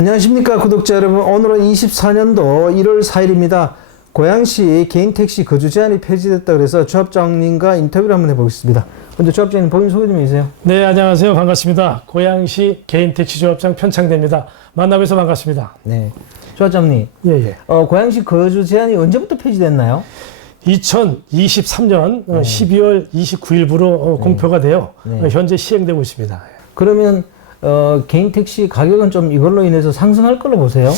안녕하십니까 구독자 여러분. 오늘은 24년도 1월 4일입니다. 고양시 개인택시 거주 제한이 폐지됐다 그래서 조합장님과 인터뷰를 한번 해보겠습니다. 먼저 조합장님 본인 소개 좀 해주세요. 네, 안녕하세요. 반갑습니다. 고양시 개인택시 조합장 편창대입니다. 만나뵈서 반갑습니다. 네, 조합장님. 예. 고양시 거주 제한이 언제부터 폐지됐나요? 2023년 12월 29일부로 공표가 되어 현재 시행되고 있습니다. 그러면 개인택시 가격은 좀 이걸로 인해서 상승할 걸로 보세요?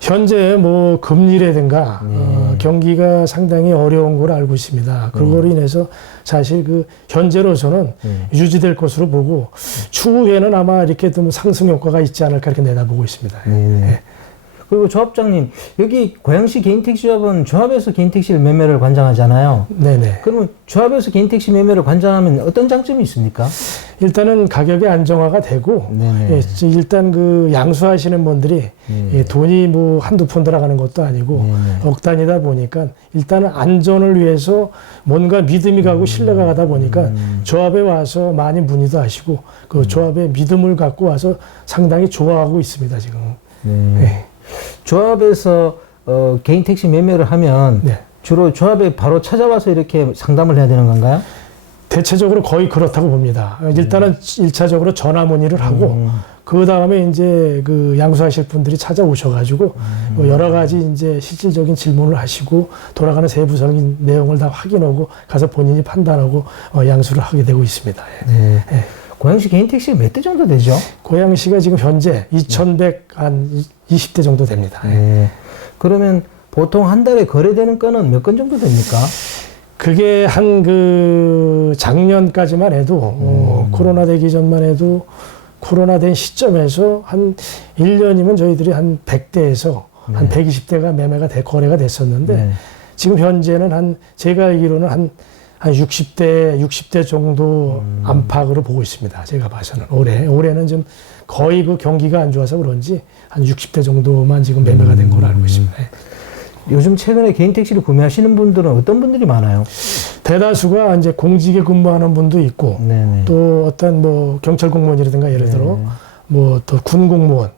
현재 뭐 금리라든가 경기가 상당히 어려운 걸 알고 있습니다. 그거로 인해서 사실 그 현재로서는 유지될 것으로 보고 추후에는 아마 이렇게 좀 상승 효과가 있지 않을까 이렇게 내다보고 있습니다. 네. 그리고 조합장님, 여기 고양시 개인택시 조합은 조합에서 개인택시를 매매를 관장하잖아요. 네네. 그러면 조합에서 개인택시 매매를 관장하면 어떤 장점이 있습니까? 일단은 가격이 안정화가 되고, 예, 일단 그 양수하시는 분들이 예, 돈이 뭐 한두 푼 들어가는 것도 아니고 억 단위다 보니까 일단은 안전을 위해서 뭔가 믿음이 가고 신뢰가 가다 보니까 조합에 와서 많이 문의도 하시고 그 조합에 믿음을 갖고 와서 상당히 좋아하고 있습니다, 지금. 예. 조합에서 개인택시 매매를 하면 주로 조합에 바로 찾아와서 이렇게 상담을 해야 되는 건가요? 대체적으로 거의 그렇다고 봅니다. 일단은 1차적으로 전화 문의를 하고 그 다음에 이제 그 양수하실 분들이 찾아오셔가지고 여러 가지 이제 실질적인 질문을 하시고 돌아가는 세부적인 내용을 다 확인하고 가서 본인이 판단하고 양수를 하게 되고 있습니다. 예. 고양시 개인택시 몇 대 정도 되죠? 고양시가 지금 현재 2,100 한 20대 정도 됩니다. 그러면 보통 한 달에 거래되는 건은 몇 건 정도 됩니까? 그게 한 그 작년까지만 해도 코로나 되기 전만 해도 코로나 된 시점에서 한 1년이면 저희들이 한 100대에서 한 120대가 매매가 거래가 됐었는데 지금 현재는 한 제가 알기로는 한 60대 정도 안팎으로 보고 있습니다. 제가 봐서는 올해는 좀 거의 그 경기가 안 좋아서 그런지 한 60대 정도만 지금 매매가 된 걸로 알고 있습니다. 요즘 최근에 개인택시를 구매하시는 분들은 어떤 분들이 많아요? 대다수가 이제 공직에 근무하는 분도 있고 또 어떤 뭐 경찰 공무원이라든가 예를 들어 뭐 또 군 공무원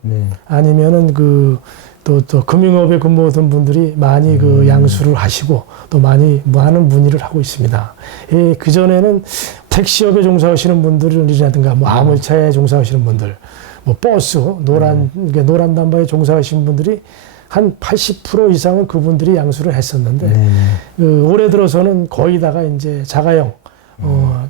아니면은 또 금융업에 근무하던 분들이 많이 그 양수를 하시고 또 많은 문의를 하고 있습니다. 예, 그전에는 택시업에 종사하시는 분들이라든가 뭐 화물차에 종사하시는 분들, 뭐 버스, 노란 담바에 종사하시는 분들이 한 80% 이상은 그분들이 양수를 했었는데 올해 들어서는 거의 다가 이제 자가용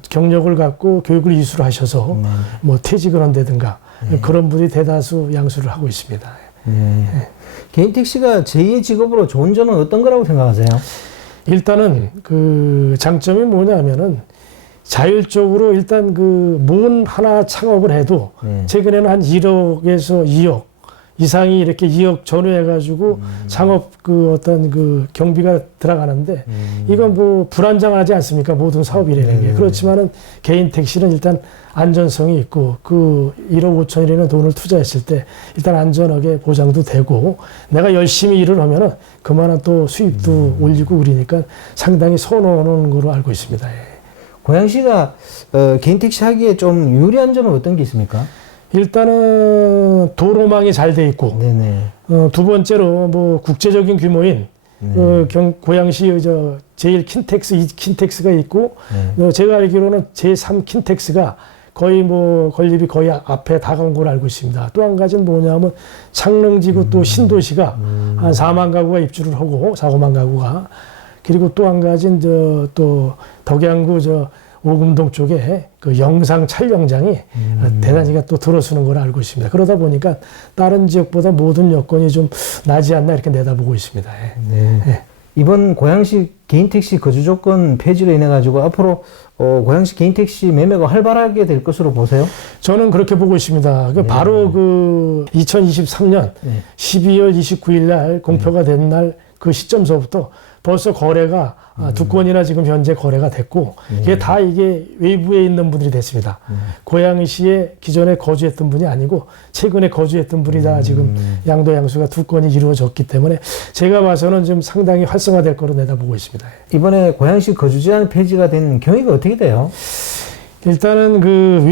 경력을 갖고 교육을 이수를 하셔서 뭐 퇴직을 한다든가 그런 분이 대다수 양수를 하고 있습니다. 개인택시가 제2의 직업으로 좋은 점은 어떤 거라고 생각하세요? 일단은 그 장점이 뭐냐면은 자율적으로 일단 그 뭔 하나 창업을 해도 최근에는 한 1억에서 2억 이상이 이렇게 2억 전후해가지고 창업 그 어떤 그 경비가 들어가는데 이건 뭐 불안정하지 않습니까? 모든 사업이라는 게. 그렇지만은 개인 택시는 일단 안전성이 있고 그 1억 5천이라는 돈을 투자했을 때 일단 안전하게 보장도 되고 내가 열심히 일을 하면은 그만한 또 수입도 올리고 그러니까 상당히 선호하는 거로 알고 있습니다. 고양시가 개인 택시 하기에 좀 유리한 점은 어떤 게 있습니까? 일단은 도로망이 잘 돼 있고 두 번째로 뭐 국제적인 규모인 고양시 제일 킨텍스가 있고 제가 알기로는 제3 킨텍스가 거의 뭐 건립이 거의 앞에 다가온 걸로 알고 있습니다. 또 한 가지는 뭐냐면 창릉지구 또 신도시가 한 4만 가구가 입주를 하고 4, 5만 가구가 그리고 또 한 가지는 또 덕양구 오금동 쪽에 그 영상 촬영장이 대단히 또 들어서는 걸 알고 있습니다. 그러다 보니까 다른 지역보다 모든 여건이 좀 나지 않나 이렇게 내다보고 있습니다. 이번 고양시 개인택시 거주조건 폐지로 인해 가지고 앞으로 고양시 개인택시 매매가 활발하게 될 것으로 보세요? 저는 그렇게 보고 있습니다. 바로 그 2023년 12월 29일 날 공표가 된 날 그 시점서부터 벌써 거래가 두 건이나 지금 현재 거래가 됐고 이게 다 이게 외부에 있는 분들이 됐습니다. 고양시에 기존에 거주했던 분이 아니고 최근에 거주했던 분이 다 지금 양도양수가 두 건이 이루어졌기 때문에 제가 봐서는 좀 상당히 활성화될 거로 내다보고 있습니다. 이번에 고양시 거주 제한 폐지가 된 경위가 어떻게 돼요? 일단은 그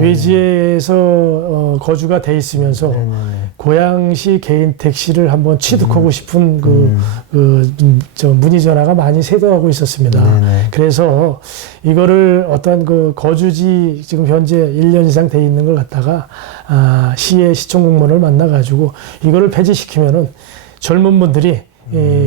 외지에서 거주가 돼 있으면서 고양시 개인 택시를 한번 취득하고 싶은 저 문의 전화가 많이 쇄도하고 있었습니다. 그래서 이거를 어떤 그 거주지 지금 현재 1년 이상 돼 있는 걸 갖다가 시의 시청 공무원을 만나 가지고 이거를 폐지시키면은 젊은 분들이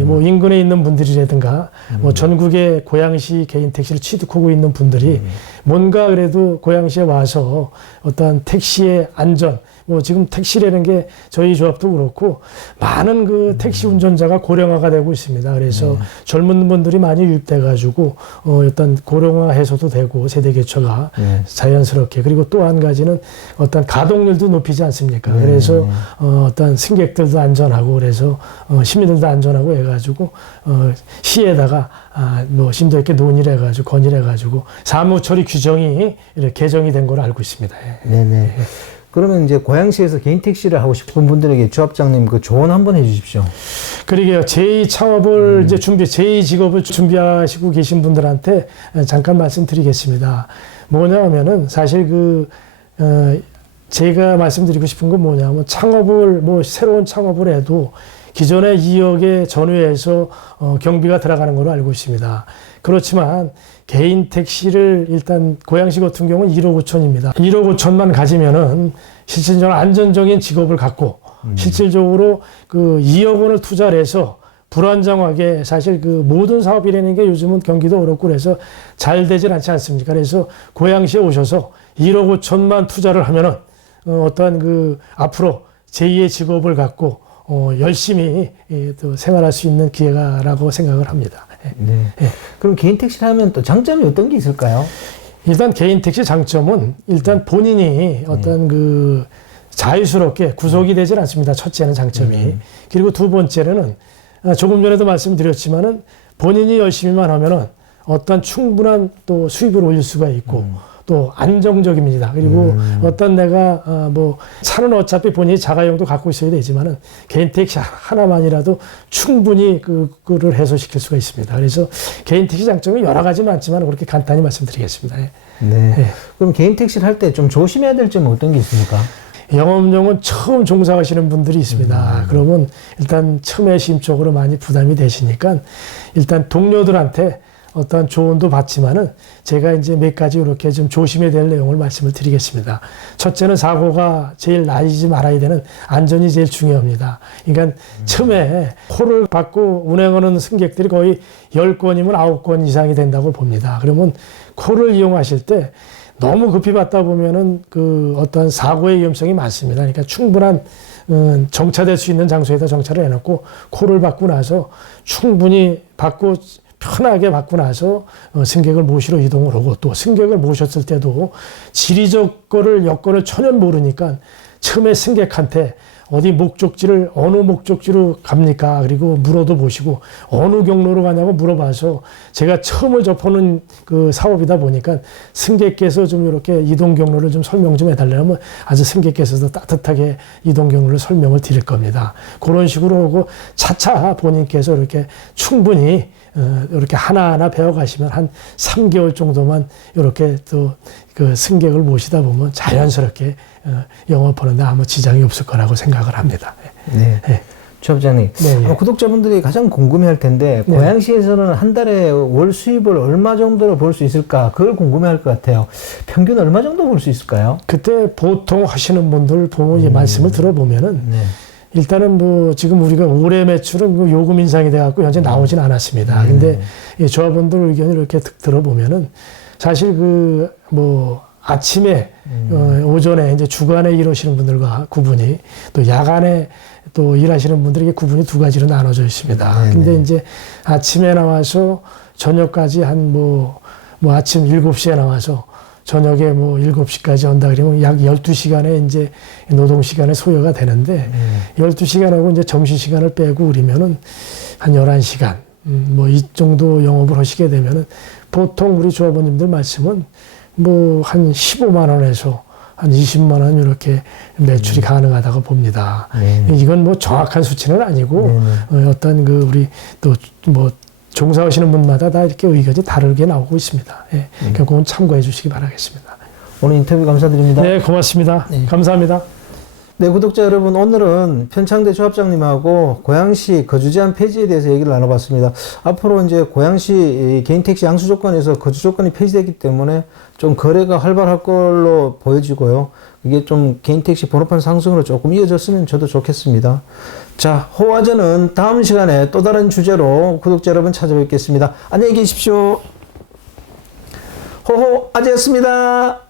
뭐 인근에 있는 분들이라든가 뭐 전국의 고양시 개인 택시를 취득하고 있는 분들이 뭔가 그래도 고양시에 와서 어떤 택시의 안전, 뭐 지금 택시라는 게 저희 조합도 그렇고 많은 그 택시 운전자가 고령화가 되고 있습니다. 그래서 젊은 분들이 많이 유입돼 가지고 어떤 고령화 해소도 되고 세대 교체가 자연스럽게, 그리고 또 한 가지는 어떤 가동률도 높이지 않습니까? 그래서 어떤 승객들도 안전하고, 그래서 시민들도 안전하고 해가지고 시에다가 뭐 심도 있게 논의를 해가지고 건의를 해가지고 사무 처리 규정이 이렇게 개정이 된 걸로 알고 있습니다. 네네. 그러면 이제 고양시에서 개인 택시를 하고 싶은 분들에게 조합장님 그 조언 한번 해주십시오. 그러게요. 제2 창업을 이제 제2 직업을 준비하시고 계신 분들한테 잠깐 말씀드리겠습니다. 뭐냐면은 사실 제가 말씀드리고 싶은 건 뭐냐면 새로운 창업을 해도 기존의 2억의 전후에서 경비가 들어가는 걸로 알고 있습니다. 그렇지만 개인 택시를 일단 고양시 같은 경우는 1억 5천입니다. 1억 5천만 가지면은 실질적으로 안전적인 직업을 갖고 실질적으로 2억 원을 투자를 해서 불안정하게, 사실 모든 사업이라는 게 요즘은 경기도 어렵고 그래서 잘 되질 않지 않습니까? 그래서 고양시에 오셔서 1억 5천만 투자를 하면은 앞으로 제2의 직업을 갖고 열심히 또 생활할 수 있는 기회가라고 생각을 합니다. 네. 그럼 개인 택시를 하면 또 장점이 어떤 게 있을까요? 일단 개인 택시 장점은 일단 본인이 어떤 자유스럽게 구속이 되질 않습니다. 첫째는 장점이. 그리고 두 번째는 조금 전에도 말씀드렸지만은 본인이 열심히만 하면은 어떤 충분한 또 수입을 올릴 수가 있고 또 안정적입니다. 그리고 어떤 내가 차는 어차피 본인이 자가용도 갖고 있어야 되지만은 개인 택시 하나만이라도 충분히 그거를 해소시킬 수가 있습니다. 그래서 개인 택시 장점이 여러 가지는 많지만 그렇게 간단히 말씀드리겠습니다. 네. 그럼 개인 택시를 할 때 좀 조심해야 될 점은 어떤 게 있습니까? 영업용은 처음 종사하시는 분들이 있습니다. 그러면 일단 처음에 심적으로 많이 부담이 되시니까 일단 동료들한테 어떤 조언도 받지만은 제가 이제 몇 가지 이렇게 좀 조심해야 될 내용을 말씀을 드리겠습니다. 첫째는 사고가 제일 나지 말아야 되는 안전이 제일 중요합니다. 그러니까 처음에 콜을 받고 운행하는 승객들이 거의 10건이면 9건 이상이 된다고 봅니다. 그러면 콜을 이용하실 때 너무 급히 받다 보면은 어떤 사고의 위험성이 많습니다. 그러니까 충분한 정차될 수 있는 장소에다 정차를 해놓고 콜을 받고 나서 충분히 편하게 받고 나서 승객을 모시러 이동을 하고, 또 승객을 모셨을 때도 지리적 여건을 전혀 모르니까 처음에 승객한테 어느 목적지로 갑니까? 그리고 물어도 보시고 어느 경로로 가냐고 물어봐서, 제가 처음을 접하는 사업이다 보니까 승객께서 좀 이렇게 이동 경로를 좀 설명 좀 해달라면 아주 승객께서도 따뜻하게 이동 경로를 설명을 드릴 겁니다. 그런 식으로 하고 차차 본인께서 이렇게 충분히 이렇게 하나하나 배워가시면 한 3개월 정도만 이렇게 또 승객을 모시다 보면 자연스럽게 영업하는데 아무 지장이 없을 거라고 생각을 합니다. 네. 조합장님, 구독자분들이 가장 궁금해할 텐데 고양시에서는 한 달에 월 수입을 얼마 정도로 벌 수 있을까? 그걸 궁금해할 것 같아요. 평균 얼마 정도 벌 수 있을까요? 그때 보통 하시는 분들 보면 말씀을 들어보면은 일단은 지금 우리가 올해 매출은 요금 인상이 돼갖고 현재 나오진 않았습니다. 근데 조합원들 의견을 이렇게 들어보면은 사실 아침에 오전에 이제 주간에 일하시는 분들과 구분이, 또 야간에 또 일하시는 분들에게 구분이 두 가지로 나눠져 있습니다. 근데 이제 아침에 나와서 저녁까지 아침 7시에 나와서 저녁에 7시까지 온다 그러면 약 12시간의 이제 노동 시간의 소요가 되는데 12시간하고 이제 점심 시간을 빼고 그러면은 한 11시간 이 정도 영업을 하시게 되면은 보통 우리 조합원님들 말씀은 한 15만 원에서 한 20만 원 이렇게 매출이 가능하다고 봅니다. 이건 정확한 수치는 아니고 어떤 우리 또 종사하시는 분마다 다 이렇게 의견이 다르게 나오고 있습니다. 예. 그건 참고해 주시기 바라겠습니다. 오늘 인터뷰 감사드립니다. 네, 고맙습니다. 네. 감사합니다. 네, 구독자 여러분, 오늘은 편창대 조합장님하고 고양시 거주 제한 폐지에 대해서 얘기를 나눠봤습니다. 앞으로 이제 고양시 개인 택시 양수 조건에서 거주 조건이 폐지되기 때문에 좀 거래가 활발할 걸로 보여지고요. 이게 좀 개인 택시 번호판 상승으로 조금 이어졌으면 저도 좋겠습니다. 자, 호화전은 다음 시간에 또 다른 주제로 구독자 여러분 찾아뵙겠습니다. 안녕히 계십시오. 호호 아재였습니다.